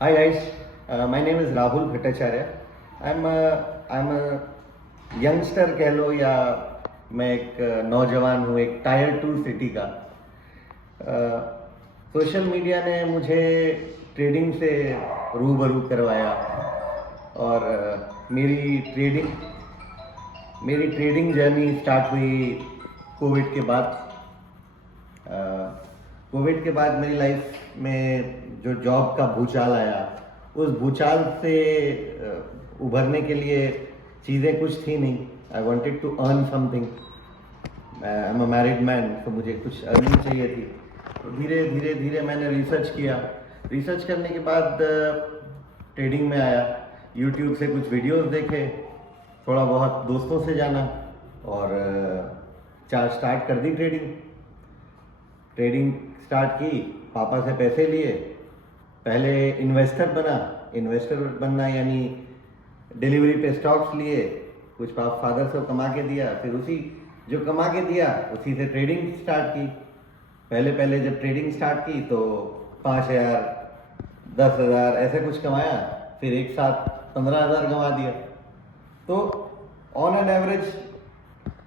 Hi guys, my name is Rahul Bhattacharya. I'm a youngster कह लो या मैं एक नौजवान हूँ एक टायर 2 सिटी का। सोशल मीडिया ने मुझे ट्रेडिंग से रूबरू करवाया और मेरी ट्रेडिंग जर्नी स्टार्ट हुई कोविड के बाद। कोविड के बाद मेरी लाइफ में जो जॉब का भूचाल आया, उस भूचाल से उभरने के लिए चीज़ें कुछ थी नहीं। I wanted to earn something. I am a married man, तो मुझे कुछ अर्निंग चाहिए थी। तो धीरे धीरे धीरे मैंने रिसर्च किया। रिसर्च करने के बाद ट्रेडिंग में आया। यूट्यूब से कुछ वीडियोस देखे, थोड़ा बहुत दोस्तों से जाना और स्टार्ट कर दी ट्रेडिंग। ट्रेडिंग स्टार्ट की, पापा से पैसे लिए। पहले इन्वेस्टर बनना यानी डिलीवरी पे स्टॉक्स लिए, कुछ फादर से कमा के दिया, फिर उसी जो कमा के दिया उसी से ट्रेडिंग स्टार्ट की। पहले पहले जब ट्रेडिंग स्टार्ट की तो 5,000 10,000 ऐसे कुछ कमाया, फिर एक साथ 15,000 कमा दिया। तो ऑन एन एवरेज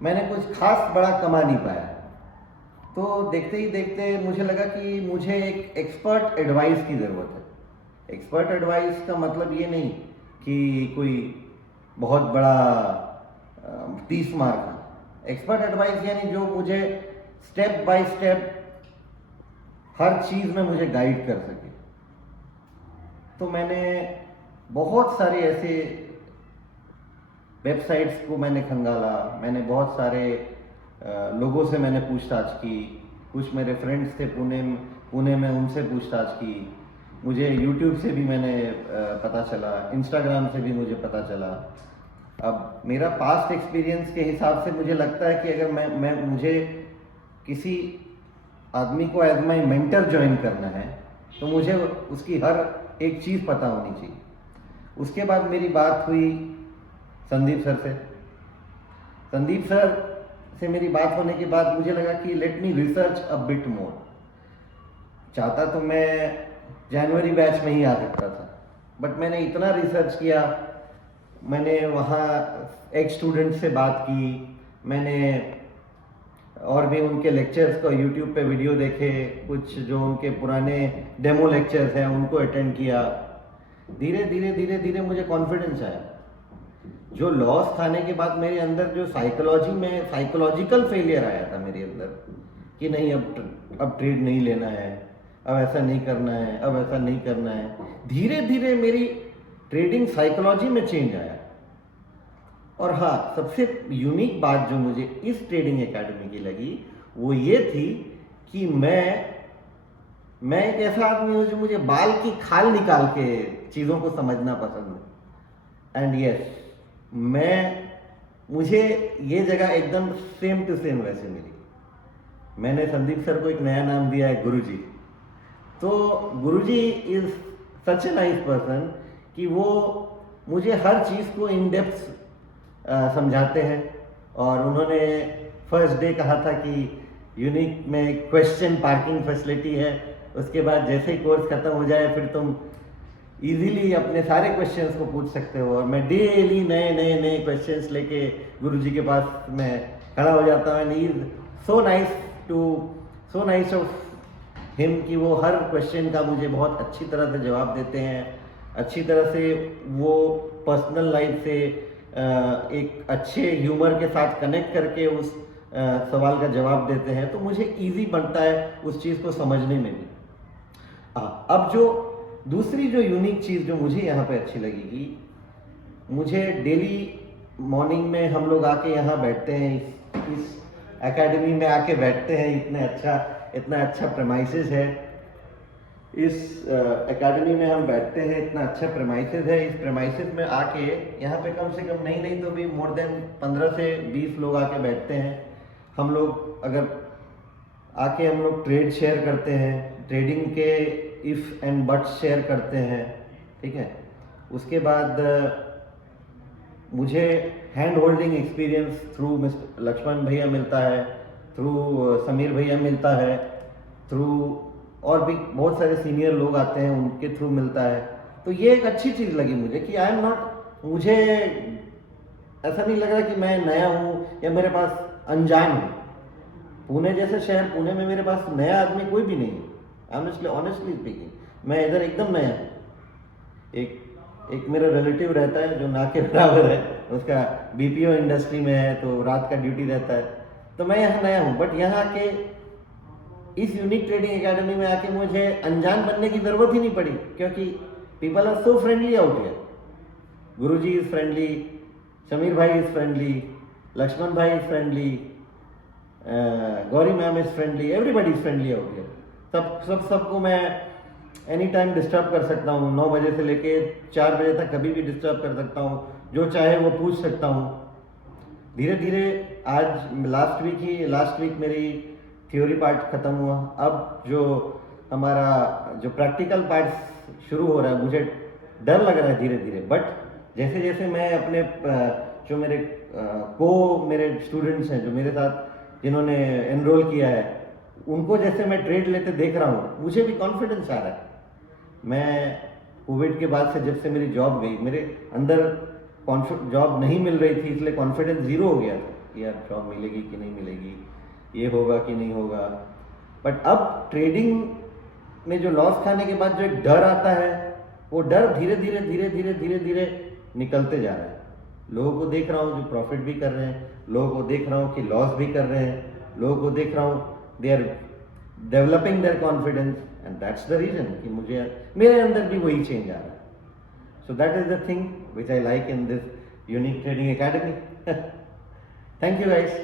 मैंने कुछ खास बड़ा कमा नहीं पाया। तो देखते ही देखते मुझे लगा कि मुझे एक एक्सपर्ट एडवाइस की ज़रूरत है। एक्सपर्ट एडवाइस का मतलब ये नहीं कि कोई बहुत बड़ा 30 मार्क का। एक्सपर्ट एडवाइस यानी जो मुझे स्टेप बाय स्टेप हर चीज़ में मुझे गाइड कर सके। तो मैंने बहुत सारे ऐसे वेबसाइट्स को मैंने खंगाला। मैंने बहुत सारे लोगों से मैंने पूछताछ की। कुछ मेरे फ्रेंड्स थे पुणे में, उनसे पूछताछ की। मुझे यूट्यूब से भी मैंने पता चला, इंस्टाग्राम से भी मुझे पता चला। अब मेरा पास्ट एक्सपीरियंस के हिसाब से मुझे लगता है कि अगर मुझे किसी आदमी को एज माई मेंटर ज्वाइन करना है तो मुझे उसकी हर एक चीज़ पता होनी चाहिए। उसके बाद मेरी बात हुई संदीप सर से। संदीप सर से मेरी बात होने के बाद मुझे लगा कि let me research a bit more. चाहता तो मैं जनवरी बैच में ही आ सकता था, बट मैंने इतना रिसर्च किया। मैंने वहाँ एक स्टूडेंट से बात की, मैंने और भी उनके लेक्चर्स को यूट्यूब पे वीडियो देखे, कुछ जो उनके पुराने डेमो लेक्चर्स हैं उनको अटेंड किया। धीरे धीरे धीरे धीरे मुझे कॉन्फिडेंस आया। जो लॉस खाने के बाद मेरे अंदर जो साइकोलॉजिकल फेलियर आया था मेरे अंदर कि नहीं, अब ट्रेड नहीं लेना है, अब ऐसा नहीं करना है, अब ऐसा नहीं करना है। धीरे धीरे मेरी ट्रेडिंग साइकोलॉजी में चेंज आया। और हाँ, सबसे यूनिक बात जो मुझे इस ट्रेडिंग एकेडमी की लगी वो ये थी कि मैं एक ऐसा आदमी हूँ जो मुझे बाल की खाल निकाल के चीज़ों को समझना पसंद है। एंड यस, मुझे ये जगह एकदम सेम टू सेम वैसे मिली। मैंने संदीप सर को एक नया नाम दिया है, गुरुजी। तो Guruji is such a nice person कि वो मुझे हर चीज़ को इन डेप्थ समझाते हैं। और उन्होंने फर्स्ट डे कहा था कि यूनिक में क्वेश्चन पार्किंग फैसिलिटी है। उसके बाद जैसे ही कोर्स खत्म हो जाए फिर तुम इजीली अपने सारे क्वेश्चंस को पूछ सकते हो। और मैं डेली नए नए नए क्वेश्चंस लेके गुरुजी के पास मैं खड़ा हो जाता हूँ। And he is so nice of him कि वो हर क्वेश्चन का मुझे बहुत अच्छी तरह से जवाब देते हैं। अच्छी तरह से वो पर्सनल लाइफ से एक अच्छे ह्यूमर के साथ कनेक्ट करके उस सवाल का जवाब देते हैं। तो मुझे इजी बनता है उस चीज़ को समझने में भी। अब जो दूसरी जो यूनिक चीज़ जो मुझे यहाँ पे अच्छी लगी कि मुझे डेली मॉर्निंग में हम लोग आके यहाँ बैठते हैं, इस एकेडमी में आके बैठते हैं। इतना अच्छा प्रेमाइसेस है इस एकेडमी में। हम बैठते हैं, इतना अच्छा प्रेमाइसेस है। इस प्रेमाइसेस में आके यहाँ पे कम से कम नहीं तो भी मोर देन 15 से 20 लोग आके बैठते हैं। हम लोग आके हम लोग ट्रेड शेयर करते हैं, ट्रेडिंग के इफ़ एंड बट्स शेयर करते हैं, ठीक है। उसके बाद मुझे hand holding experience through mister Lakshman भैया मिलता है, थ्रू समीर भैया मिलता है, थ्रू और भी बहुत सारे सीनियर लोग आते हैं उनके थ्रू मिलता है। तो ये एक अच्छी चीज़ लगी मुझे कि आई एम नॉट, मुझे ऐसा नहीं लग रहा कि मैं नया हूँ या मेरे पास अनजान हूँ। पुणे जैसे शहर, पुणे में मेरे पास नया आदमी कोई भी नहीं है, ऑनेस्टली ऑनेस्टली स्पीकिंग, मैं इधर एकदम नया हूँ। एक मेरा रिलेटिव रहता है जो ना के बराबर है, उसका बीपीओ इंडस्ट्री में है, तो रात का ड्यूटी रहता है, तो मैं यहाँ नया हूँ। बट यहाँ के इस यूनिक ट्रेडिंग एकेडमी में आके मुझे अनजान बनने की ज़रूरत ही नहीं पड़ी, क्योंकि people are so friendly out here. Guruji is friendly, Sameer भाई इज़ फ्रेंडली, लक्ष्मण भाई is friendly, Gauri ma'am is friendly, everybody is friendly out here. सबको मैं एनी टाइम डिस्टर्ब कर सकता हूँ, 9 बजे से लेके 4 बजे तक कभी भी डिस्टर्ब कर सकता हूँ, जो चाहे वो पूछ सकता हूँ। धीरे धीरे आज लास्ट वीक मेरी थ्योरी पार्ट ख़त्म हुआ, अब जो हमारा जो प्रैक्टिकल पार्ट शुरू हो रहा है, मुझे डर लग रहा है धीरे धीरे। बट जैसे जैसे मैं अपने जो मेरे स्टूडेंट्स हैं जो मेरे साथ जिन्होंने एनरोल किया है, उनको जैसे मैं ट्रेड लेते देख रहा हूँ, मुझे भी कॉन्फिडेंस आ रहा है। मैं कोविड के बाद से जब से मेरी जॉब गई, मेरे अंदर जॉब नहीं मिल रही थी, इसलिए कॉन्फिडेंस ज़ीरो हो गया था कि यार जॉब मिलेगी कि नहीं मिलेगी, ये होगा कि नहीं होगा। बट अब ट्रेडिंग में जो लॉस खाने के बाद जो एक डर आता है, वो डर धीरे धीरे निकलते जा रहा है। लोगों को देख रहा हूँ जो प्रॉफिट भी कर रहे हैं, लोगों को देख रहा हूँ कि लॉस भी कर रहे हैं, लोगों को देख रहा हूँ they are developing their confidence, and that's the reason कि मेरे अंदर भी वही चेंज आ रहा है। So that is the thing which I like in this unique trading academy. Thank you guys.